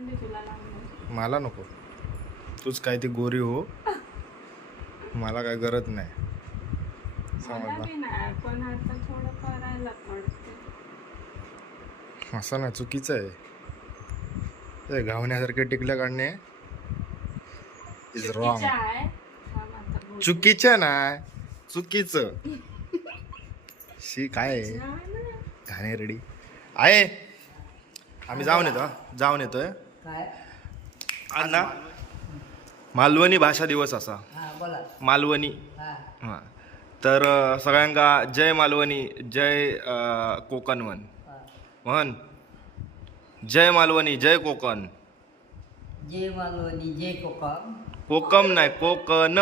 म्हणजे मला नको. तूच काय ती गोरी हो. मला काय गरज नाही. समजला? असं नाही चुकीचं आहे. ते घावण्यासारखे टिकल्या काढणे इज रॉंग चुकीचं बोल. चुकीचं शी काय आहे? नाही ना. घाणे रेडी आहे. आम्ही जाऊन येतो. जाऊन येतोय. काय? आज ना मालवणी भाषा दिवस असा. हा बोला. मालवणी. हा. हां. तर अ, सगळ्यांका जय मालवणी जय अ, कोकण म्हण. हा. म्हण. जय मालवणी जय कोकण. जे मालवणी जे कोकण. कोकम नाही कोकण.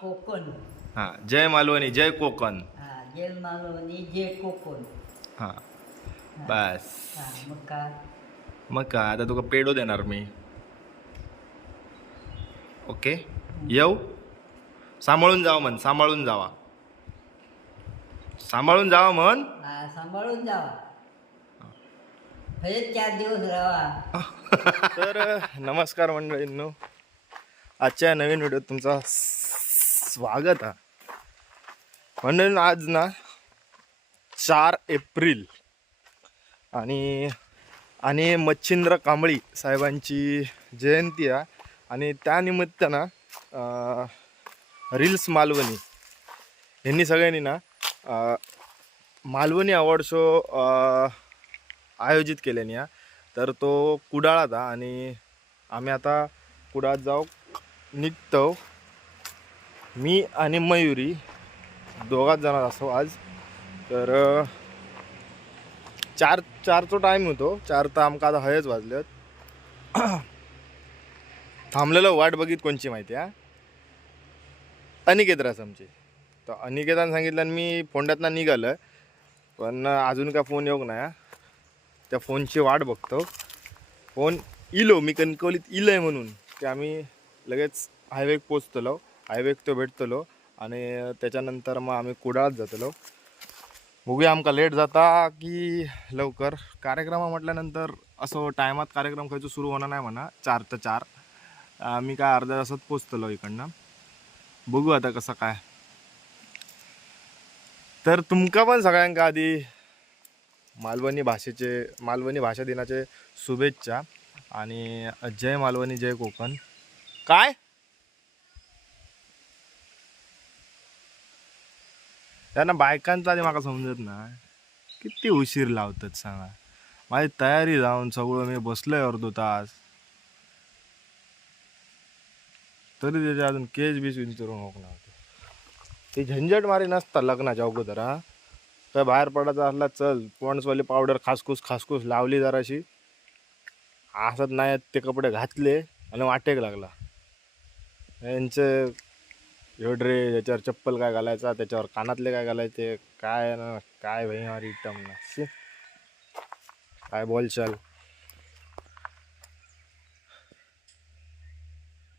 कोकण. हां जय मालवणी जय कोकण. हा जे मालवणी जे कोकण. हां. बस. हा मग काय? मग काय आता तुका पेडो देणार मी. ओके? येऊ? सांभाळून जावा म्हण सांभाळून जावा. सांभाळून जावा म्हण. हा सांभाळून जावा. हे चार दिवस राहा. तर नमस्कार मंडळींनो. आजच्या नवीन व्हिडिओत तुमचं स्वागत आहे म्हणून आज ना चार एप्रिल. आणि आणि मच्छिंद्र कांबळी साहेबांची जयंती आहे. आणि त्यानिमित्तानं रील्स मालवणी. यांनी सगळ्यांनी ना मालवणी अवॉर्ड शो आयोजित केल्याने हा तर तो कुडाळात हा आणि आम्ही आता कुडाळात जाऊ निघतो. मी आणि मयुरी दोघात जाणार असो आज. तर चार चारचो टाईम होतो. चार तर आमका आता हयच वाजलेत. थांबलेलो वाट बघित कोणची माहिती हा? अनिकेत रास आमची. तर अनिकेतानं सांगितलं आणि मी फोंड्यातनं निघालं पण अजून काय फोन येऊक नाही हा. त्या फोनची वाट बघतो. फोन इलो मी कणकवलीत इलंय म्हणून. ते आम्ही लगेच हायवेक पोचतलो. हायवेक तो भेटतलो. आणि त्याच्यानंतर मग आम्ही कुडाळात जातलो. बघूया आमका लेट जाता की लवकर. कार्यक्रमा म्हटल्यानंतर असं टायमात कार्यक्रम खायचं सुरू होणार नाही म्हणा चार ते चार. मी काय अर्ध्या तासात पोचतलो इकडनं. बघू आता कसं काय. तर तुमका पण सगळ्यांका आधी मालवणी भाषेचे मालवणी भाषा दिनाचे शुभेच्छा. आणि जय मालवणी जय कोकण. काय? त्यांना बायकांचा आधी मला समजत ना किती उशीर लावतात सांगा. माझी तयारी जाऊन सगळं मी बसलोय अर्धो तास. तरी त्याच्या अजून केस बीस विंचरून होक नव्हते. ते झंझट मारी नसता लग्नाच्या अगोदर हा. काय बाहेर पडायचा असला चल पॉन्ड्सवाली पावडर खासखूस खासखूस लावली जराशी. असत नाही ते कपडे घातले आणि वाटेक लागला. यांचं ह्यो ड्रेस याच्यावर चप्पल काय घालायचा त्याच्यावर कानातले काय घालायचे काय ना काय भाई मारी इटम ना. शी. काय बोलचाल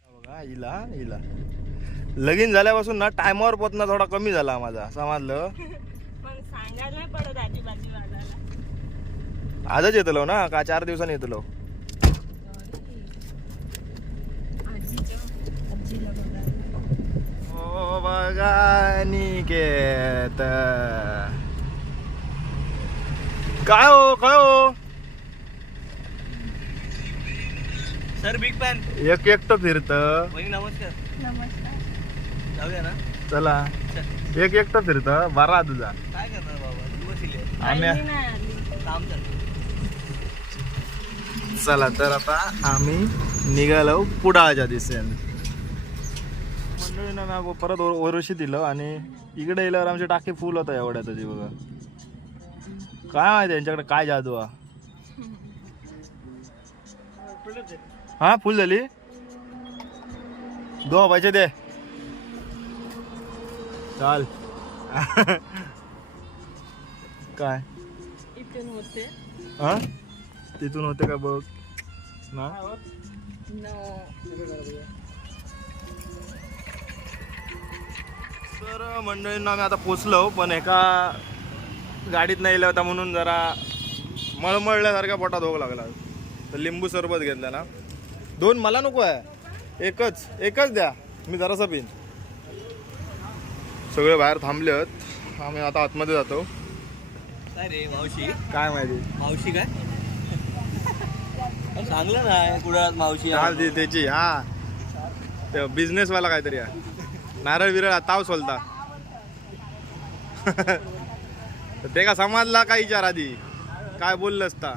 बघा हिला हिला. लगीन झाल्यापासून ना टायमावर पोचणं थोडा कमी झाला माझा समजलं? आजच येतलो ना का चार दिवसांनी येतलो आजीच्या आजीला बघायला ओ बघा निकेत काय हो काय हो? सर बिग फॅन एक एकटं फिरत. वहिनी नमस्कार. नमस्कार. जाऊया ना? चला. एक एकटं फिरत. बरा तुझा. काय करणार बाबा? आम्ही काम चालतं चला तर आता आम्ही निघालो कुडाळच्या दिसेन मंडळीनं ना परत वर- वरशी दिलं आणि इकडे येल्यावर आमची टाकी फुल होता एवढ्यात ती बघा. काय माहिती यांच्याकडे काय जादू हा? हा फुल झाली? दो पैसे दे. चाल. काय? हा? तिथून होते का बघ? ना? तर मंडळींना आम्ही आता पोचलो पण एका गाडीत नाही होता म्हणून जरा मळमळल्यासारखा पोटात होऊ लागला. तर लिंबू सरबत घेतलं ना. दोन मला नको आहे. एकच एकच द्या. मी जरासा पिन सगळे बाहेर थांबले आहेत. आम्ही आता आतमध्ये जातो. रे मावशी? काय माहिती? मावशी काय? चांगलं नाही कुडाळात मावशी? हा त्याची हा. बिझनेसवाला काहीतरी आहे. नारळ विरळ ताव सोलता. ते का समाजला काय विचार आधी? काय बोललं असता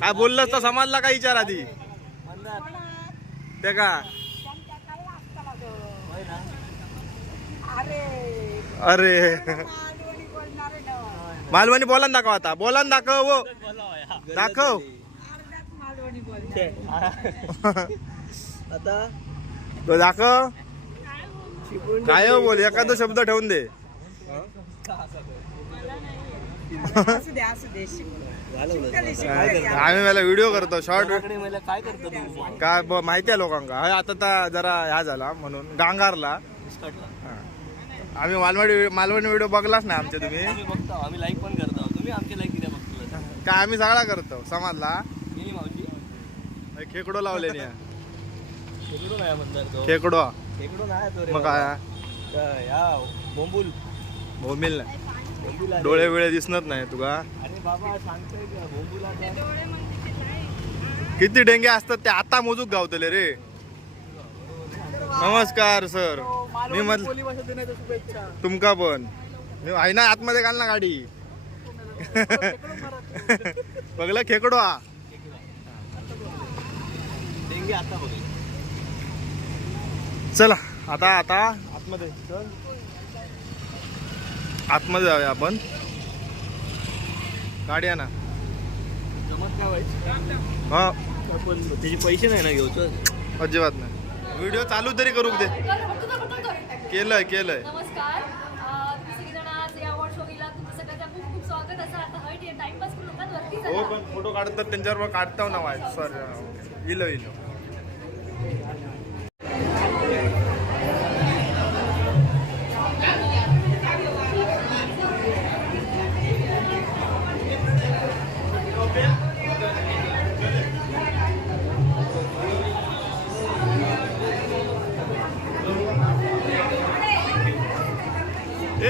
काय बोललं असता समाजला काय विचार आधी? ते का? अरे. मालवणी बोला ना दाखव आता. बोला ना दाखव. हो दाखव आता तो दाखव. काय हो बोल एखादा शब्द ठेवून दे. आम्ही मला व्हिडिओ करतो शॉर्ट काय करतो काय ब- माहिती आहे लोकांका. हा आता तर जरा ह्या झाला म्हणून. गांगारला. हा. आम्ही मालवणी मालवणी व्हिडिओ बघलाच नाही आमचे तुम्ही. आम्ही बघतो आम्ही लाईक पण करतो. तुम्ही आमचे लाईक किती बघतो? काय आम्ही सगळा करतो समाजला. गेली मावशी? हे खेकडो लावले नाही. खेकडो नाही तो. खेकडो. खेकडो नाही तो रे मग बाबा. काय काय, या बोंबुल. भोमिल नाही बोंबुल आले. डोळे वेळे दिसत नाही तुका. अरे बाबा सांगतोय का बोंबुलाचा किती डेंगे असतात ते आता मोजूक गावतले रे. नमस्कार सर. मी म्हटलं तुमका पण. मी आहे ना आतमध्ये घाल ना गाडी. बघला खेकडो हा डेंगे आता बघ. चला आता आता आतमध्ये. चल. आतमध्ये जाऊया आपण. गाडी आहे ना हा. पण त्याचे पैसे नाही ना घेऊ अजिबात नाही. व्हिडिओ चालू तरी करू दे. केलंय केलंय. नमस्कार. अं, तुम्ही सगळेजण आज या अवॉर्ड शो गेला तुमचं सगळ्यांचं खूप खूप स्वागत असं आता हट टाइमपास करू नका वरती हो. पण फोटो काढतात त्यांच्यावर काढताव ना वाय सॉरी इलो इलो.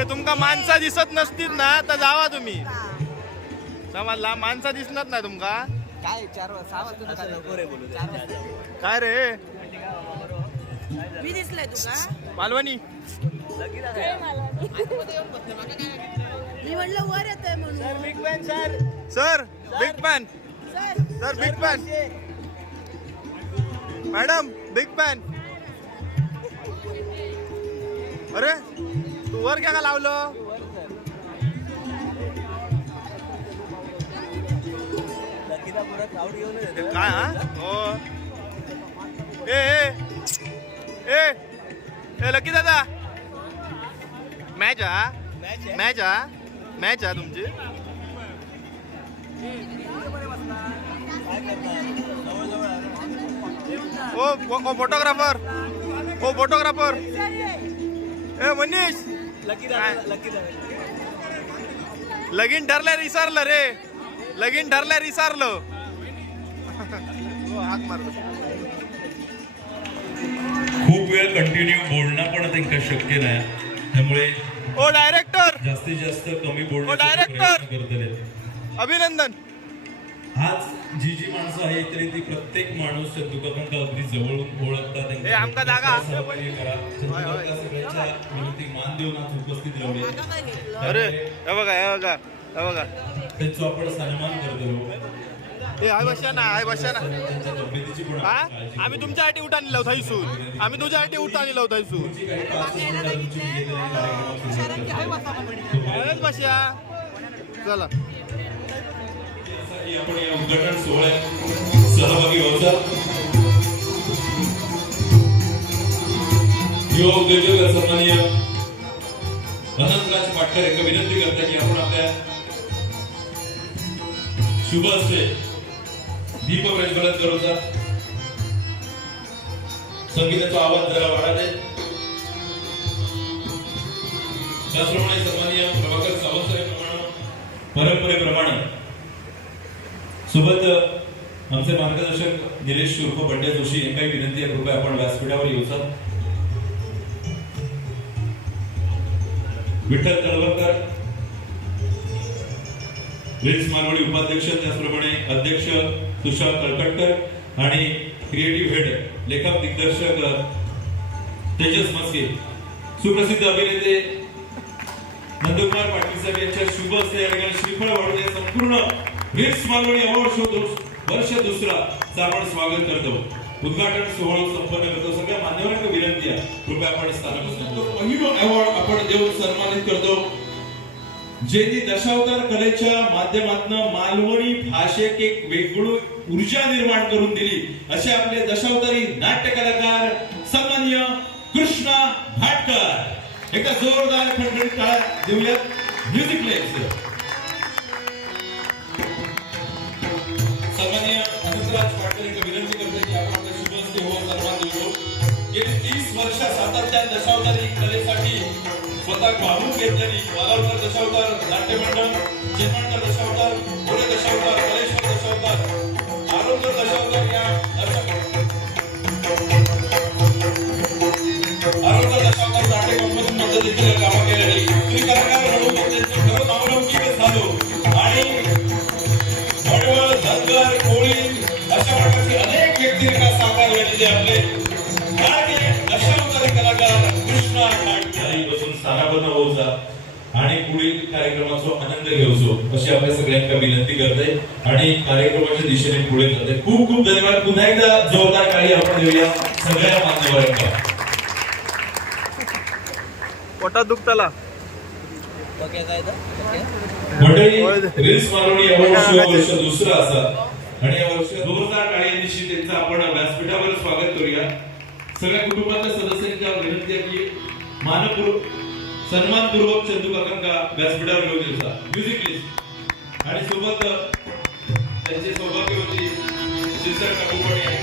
तुमका माणसं दिसत नसतील ना तर जावा तुम्ही. समजला? माणसं दिसणार नाही तुमका? काय चार नको रे? काय मालवणी. मी म्हणलं वर येतोय म्हणून. Sir sir. Big fan sir. Big fan madam big fan अरे तू वर क्या का लावलं? काय हा? हो. लकी दादा. मॅच हा मॅच हा मॅच हा तुमची ओ ओ फोटोग्राफर ओ फोटोग्राफर ए मनीष। लगीन ठरल्या विसरलं रे. लगीन ठरल्या विसरलं हो, हाक मारतो खूप वेळ कंटिन्यू बोलणं पण त्यांना शक्य नाही. त्यामुळे ओ डायरेक्टर जास्तीत जास्त कमी director! प्रयत्न करतले अभिनंदन! आज जी जी माणसं आहेत तरी ती प्रत्येक माणूस चंदुकाकांका अगदी जवळून ओळखतात हे आमका जागा. सगळ्यांच्या मान देऊन आज उपस्थित राहिले अरे हे बघा हे बघा हे बघा. त्यांचा आपण सन्मान करतो. ए हाय बशा ना हाय बशा ना हा? आम्ही तुमच्यासाठी उठाणी होता इसून आम्ही तुझ्यासाठी उठा लावत होता इसून काही चला. उद्घाटन सोहळ्यात सहभागी योग अनंतराज पाटकर यांना विनंती करता की आपण आपल्या शुभ असते दीप प्रज्वलन करूचा संगीताचा आवाज जरा वाढा दे. त्याचप्रमाणे सन्माननीय प्रभाकर सावंतप्रमाणे परंपरेप्रमाणे सोबत आमचे मार्गदर्शक निलेश उर्फ बंड्या जोशी यांनाही विनंती आहे कृपया आपण व्यासपीठावर येऊचा विठ्ठल तळवकर रिल्स मालवणी उपाध्यक्ष त्याचप्रमाणे अध्यक्ष तुषार तळकटकर आणि क्रिएटिव्ह हेड लेखक दिग्दर्शक तेजस मस्के. सुप्रसिद्ध अभिनेते नंदकुमार पाटील साहेब यांच्या शुभ हस्ते या ठिकाणी श्रीफळ वाढून या संपूर्ण रिल्स मालवणी अवॉर्ड शो वर्ष दुसरा आपण स्वागत करतो. उद्घाटन सोहळा संपन्न करतो. सगळ्या मान्यवरांना विनंती आहे. कृपया आपण स्थानापासून पहिलो अवॉर्ड आपण देऊन सन्मानित करतो. ज्यांनी दशावतार कलेच्या माध्यमातून मालवणी भाषेक एक वेगळी ऊर्जा निर्माण करून दिली. असे आपले दशावतारी नाट्य कलाकार सन्मान्य कृष्णा भाटकर. एकदा जोरदार खणखणीत टाळ्या देऊयात. म्युझिक प्लेयर्स सन्मान्य अनंतराज पाटकर यांना विनंती करतो की आपण शुभ हस्ते हो सन्मान गेली तीस वर्ष सातत्यात दशावतारी कलेसाठी स्वतः पाहून घेतलेली मालावकर दशावतार नाट्यमंडळ चिन्मंडळ दशावतार पुणे दशावतार कलेश्वर दशावतार आरोग्य दशावतार या आरोग्य दशावतार नाट्य कंपनीमध्ये देखील कामं अशी आपल्या सगळ्यांना विनंती करते आणि कार्यक्रमाच्या दिशेने पुढे जाते खूप खूप धन्यवाद. पुन्हा एकदा जोरदार काही आपण देऊया सगळ्या मान्यवरांना. पोटात दुखताला. मंडळी रील्स मालवणी शो वर्ष दुसरा असा. आणि या वर्ष जोरदार त्यांचं आपण व्यासपीठावर स्वागत करूया. सगळ्या कुटुंबातल्या सदस्यांच्या विनंती आहे की मानपूर्वक सन्मानपूर्वक चंदू काकांका व्यासपीठावर घेऊन येऊचा म्युझिक प्लीज आणि सोबत त्यांचे सौभाग्यवती शिरसाट काकू पण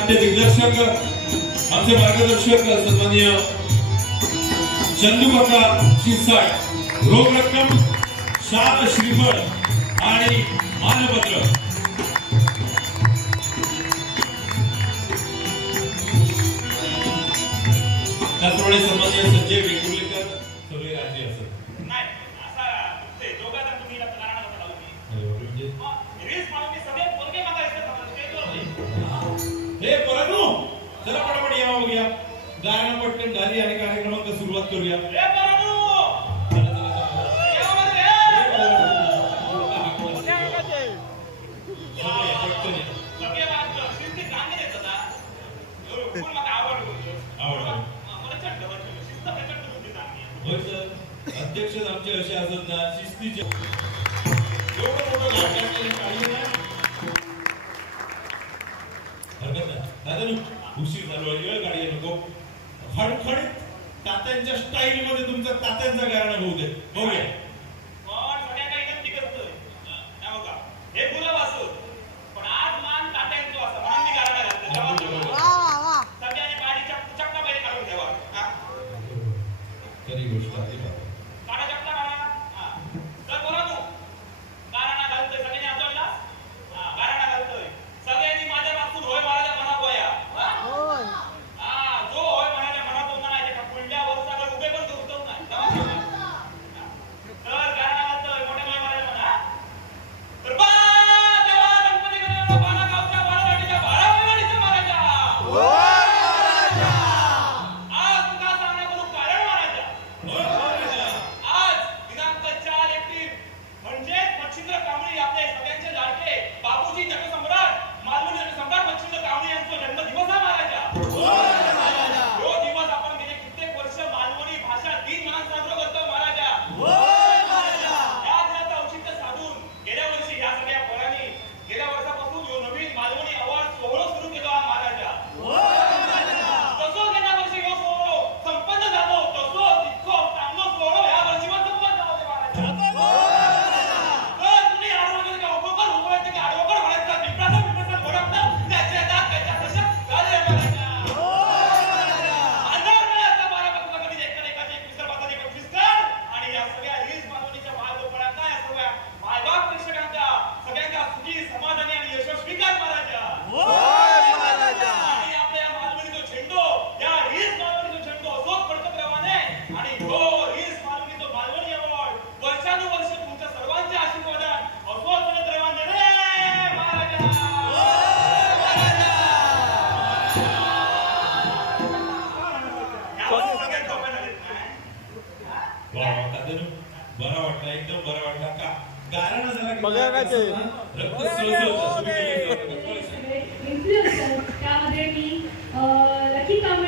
आमचे दिग्दर्शक आमचे मार्गदर्शक सन्माननीय चंदूबका काका शिरसाट रोख रक्कम शाल श्रीफळ आणि मानपत्र. त्याचप्रमाणे सन्माननीय संजय वेंगुर्लेकर वाटतं. शिस्त प्रचंड होती चांगली. होय सर. अध्यक्ष आमचे असे असत ना शिस्तीचे. एवढं मोठं नाटक स्टाईल मध्ये तुमचा तात्यांचा गाणं होऊ दे.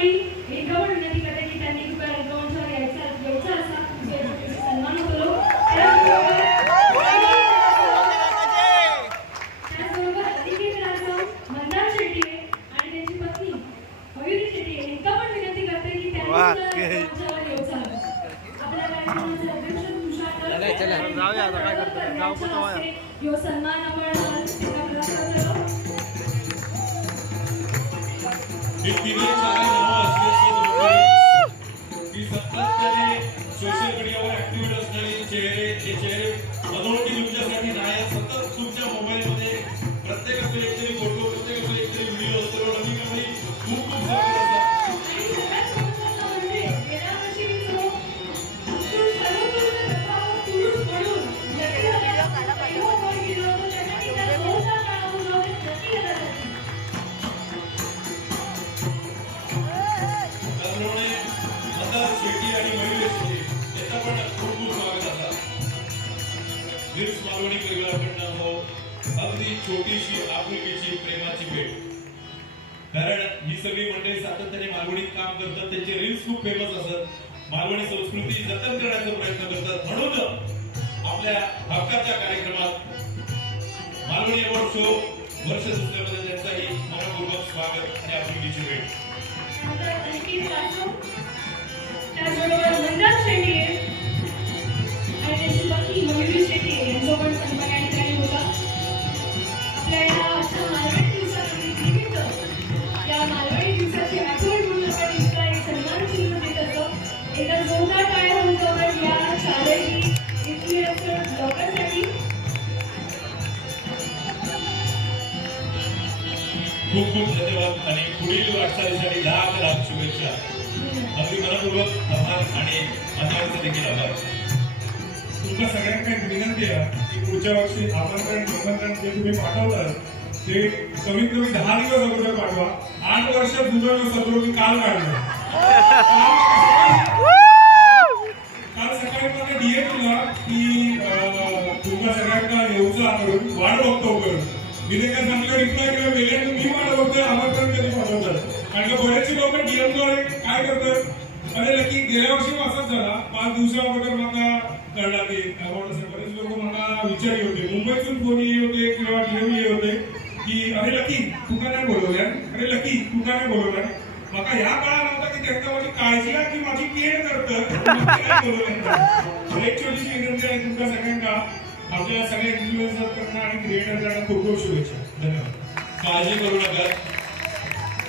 लकी जे तुम्ही पाठवलं ते कमीत कमी दहा दिवस अगोदर पाठवा आठ वर्ष दुसरं सत्र मी काल काढलं काल सकाळी मला डीए तुला की तुमच्या सगळ्यांना येऊचा करून वाट बघतो करून मी ते काय सांगलं रिप्लाय केलं वेगळ्या मी वाट बघतोय आमंत्रण कधी पाठवतात कारण का बरेचसे लोक डीएमद्वारे काय करतात? अरे नक्की गेल्या वर्षी असंच झाला. पाच दिवसा अगोदर मला कळला बरेच लोक मला विचारले होते. मुंबईतून होते किंवा होते की अरे लकी तू नाही बोलवल्या अरे लकी नाही बोलवल्या काळात नव्हता की त्यांना माझी काळजी की माझी केअर विनंती आहे तुमच्या सगळ्यांना. आपल्या सगळ्या आणि खूप खूप शुभेच्छा. धन्यवाद. काळजी करू नका.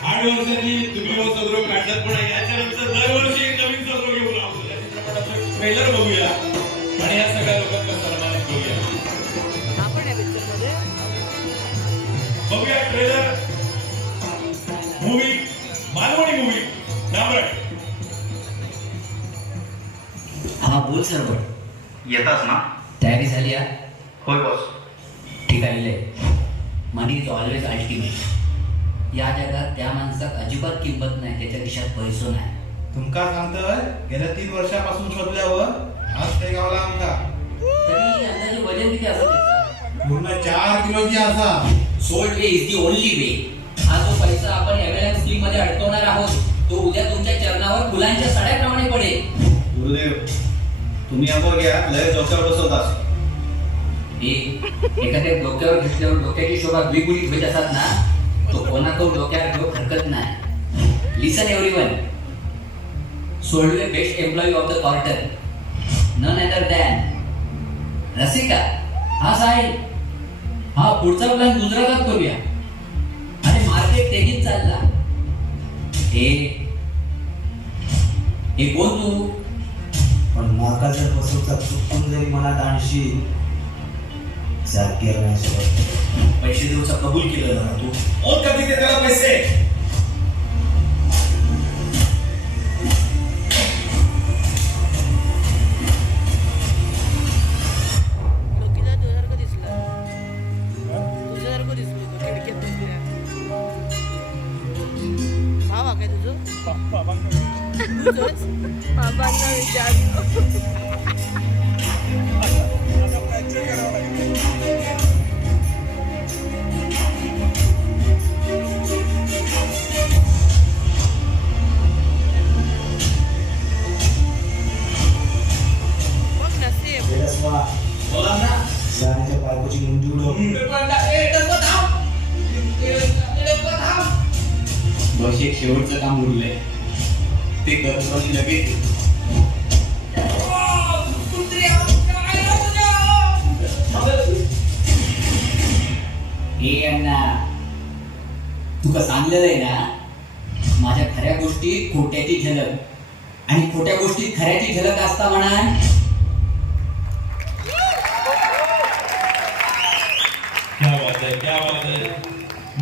आठ वर्षांनी तुम्ही हो सदरो काढतात पण याच्यानंतर दरवर्षी एक नवीन सदरो घेऊन आपण ट्रेलर बघूया. आणि या सगळ्या लोकांचा सन्मान करूया. आपण या पिक्चरमध्ये बघूया ट्रेलर मूवी मालवणी मूवी नामरट हा बोल सरवट येताच ना? तयारी झाली आहे होय बॉस ठीक आहे मनी इज ऑलवेज अल्टिमेट या जगात त्या माणसाक अजिबात किंमत नाही त्याच्या खिशात पैसो नाही. तुमका सांगतोय गेल्या तीन वर्षापासून शोधल्यावर आज ते गावला आमका तरी अंदाजे वजन किती असं पूर्ण चार किलोची असा. Sold way is the only way हा जो पैसा आपण एव्हलॅन्स स्कीममध्ये अडकवणार आहोत तो उद्या तुमच्या चरणावर फुलांच्या सड्याप्रमाणे पडेल. गुरुदेव तुम्ही आपण घ्या लय डोक्यावर बसवतास हे एखाद्या डोक्यावर घेतल्यावर डोक्याची शोभा द्विगुणित होत असतात ना तो कोणाकडून डोक्यावर डोक हरकत नाही. Listen everyone sold way best employee of the quarter none other than Rasika हा साहेब हा पुढचा प्लॅन गुजरातात करूया. आणि मार्केट तेजीत चालला. हे हे कोण तू? पण जर बसवता चुकून जरी मनात आणशील जागीर नाही सोडत. पैसे देऊचा कबूल केलं ना तू. ओ कधी त्याला पैसे? Pabang kami dyan. Pabang kami dyan.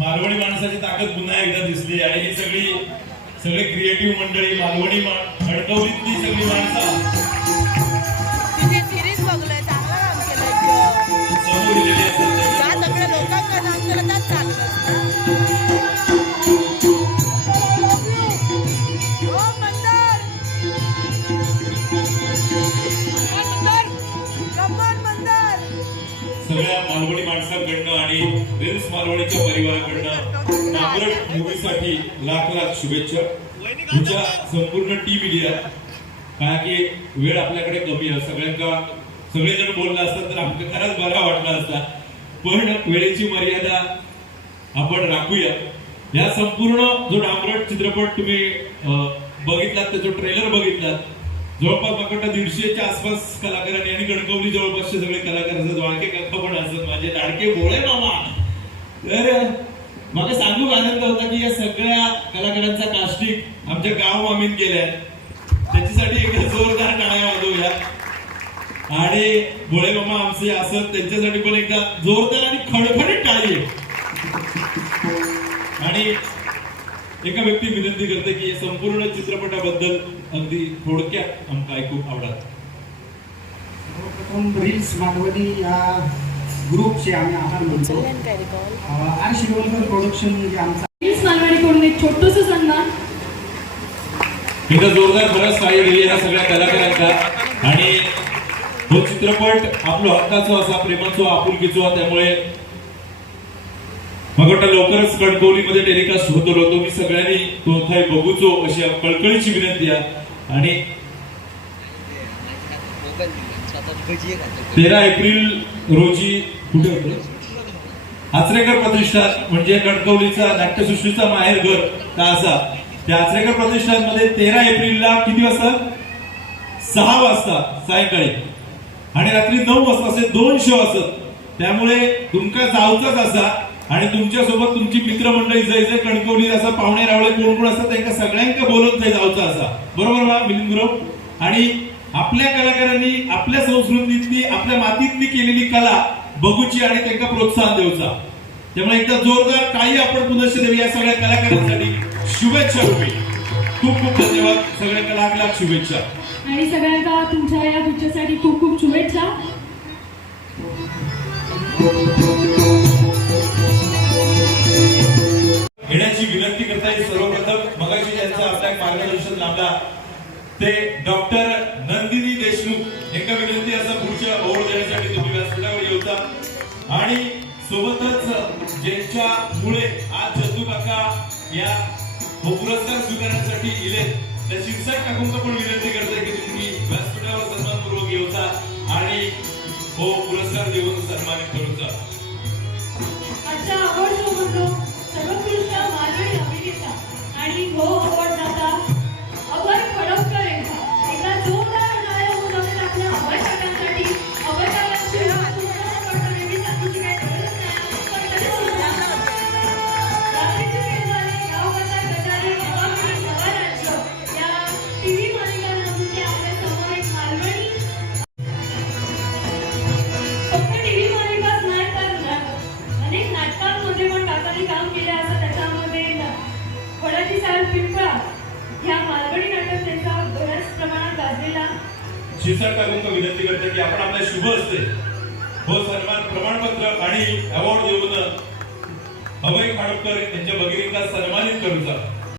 Malvani माणसाची ताकद पुन्हा एकदा दिसली आणि ही सगळी सगळे क्रिएटिव्ह मंडळी मालवणी खडकवलीतली सगळी माणसं. हो. सगळ्या मालवणी माणसांकडनं आणि रिल्स मालवणीच्या परिवाराकडनं नागरट मूवीसाठी लाख लाख शुभेच्छा. तुमच्या संपूर्ण टीम इंडिया कारण की वेळ आपल्याकडे कमी आहे. सगळ्यांना सगळेजण बोलला असतात तर आमचं खरंच बरा वाटला असता. पण वेळेची मर्यादा आपण राखूया. या संपूर्ण जो डांबरट चित्रपट तुम्ही बघितलात त्याचा ट्रेलर बघितलात जवळपास मला दीडशेच्या आसपास कलाकारांनी आणि कणकवली जवळपासचे सगळे कलाकार असतात. वाळके काका पण असतात. माझे लाडके भोळे मामा. तर मला सांगून आनंद होता की या सगळ्या कलाकारांचा कास्टिंग आमच्या गाव मामीन गेलाय. त्याच्यासाठी एकदा जोरदार टाळ्या वाजवूया. आणि भोळे मामा आमचे असत त्यांच्यासाठी पण एकदा जोरदार आणि खडखडीत टाळी आणि एका व्यक्ती विनंती करते की संपूर्ण चित्रपटाबद्दल अगदी थोडक्यात आमका ऐकू आवडत सर्वप्रथम रील्स मालवणी या ग्रुपचे आम्ही आभार मानतो? आर शिरोलकर प्रोडक्शन म्हणजे आमचा एक छोटस सन्मान जोरदार बरंच साह्य दिली या सगळ्या कलाकारांका आणि तो चित्रपट आपलो हक्काचो असा प्रेमाचो आपुलकीचो त्यामुळे म्हाका वाटतं लवकरच कणकवलीमध्ये टेलिकास्ट होतो तो मी सगळ्यांनी तो थंय बघूचो अशी कळकळीची विनंती आहे. आणि तेरा एप्रिल रोजी कुठे होतं आचरेकर प्रतिष्ठान म्हणजे कणकवलीचा नाट्यसृष्टीचा माहेर घर का असा? त्या आचरेकर प्रतिष्ठानमध्ये तेरा एप्रिलला किती वाजता? सहा वाजता सायंकाळी. आणि रात्री नऊ वाजता असे दोन शो असत त्यामुळे तुमका जावचाच असा आणि तुमच्यासोबत तुमची मित्रमंडळी जय जय कणकवली असा पाहुणे रावळे कोण कोण असतात त्यांना सगळ्यांका बोलत जाय जावचा असा. बरोबर ना मिलिंद गुरव आणि आपल्या कलाकारांनी आपल्या संस्कृतीतली आपल्या मातीतली केलेली कला बघूची आणि त्यांना प्रोत्साहन देऊचा. त्यामुळे एकदा जोरदार टाळी आपण पुनश्च देऊ या सगळ्या कलाकारांसाठी. शुभेच्छा रुपी खूप खूप धन्यवाद. सगळ्यांना लाख लाख शुभेच्छा. आणि सगळ्यांना तुमच्या या पिक्चरसाठी खूप खूप शुभेच्छा. येण्याची विनंती करता सर्वप्रथम. मगाशी ज्यांचं आपल्या मार्गदर्शन लाभला ते डॉक्टर नंदिनी देशमुख एका विनंती असं पुढच्या ओढ देण्यासाठी तुम्ही व्यासपीठावर येऊचा आणि सोबतच ज्यांच्यामुळे आज चंदू काका या हो पुरस्कार स्वीकारण्यासाठी इले त्या शिक्षक काकूंना पण विनंती करते की तुम्ही व्यासपीठावर सन्मानपूर्वक येऊचा आणि हो पुरस्कार देऊन सन्मानित करूचा अच्छा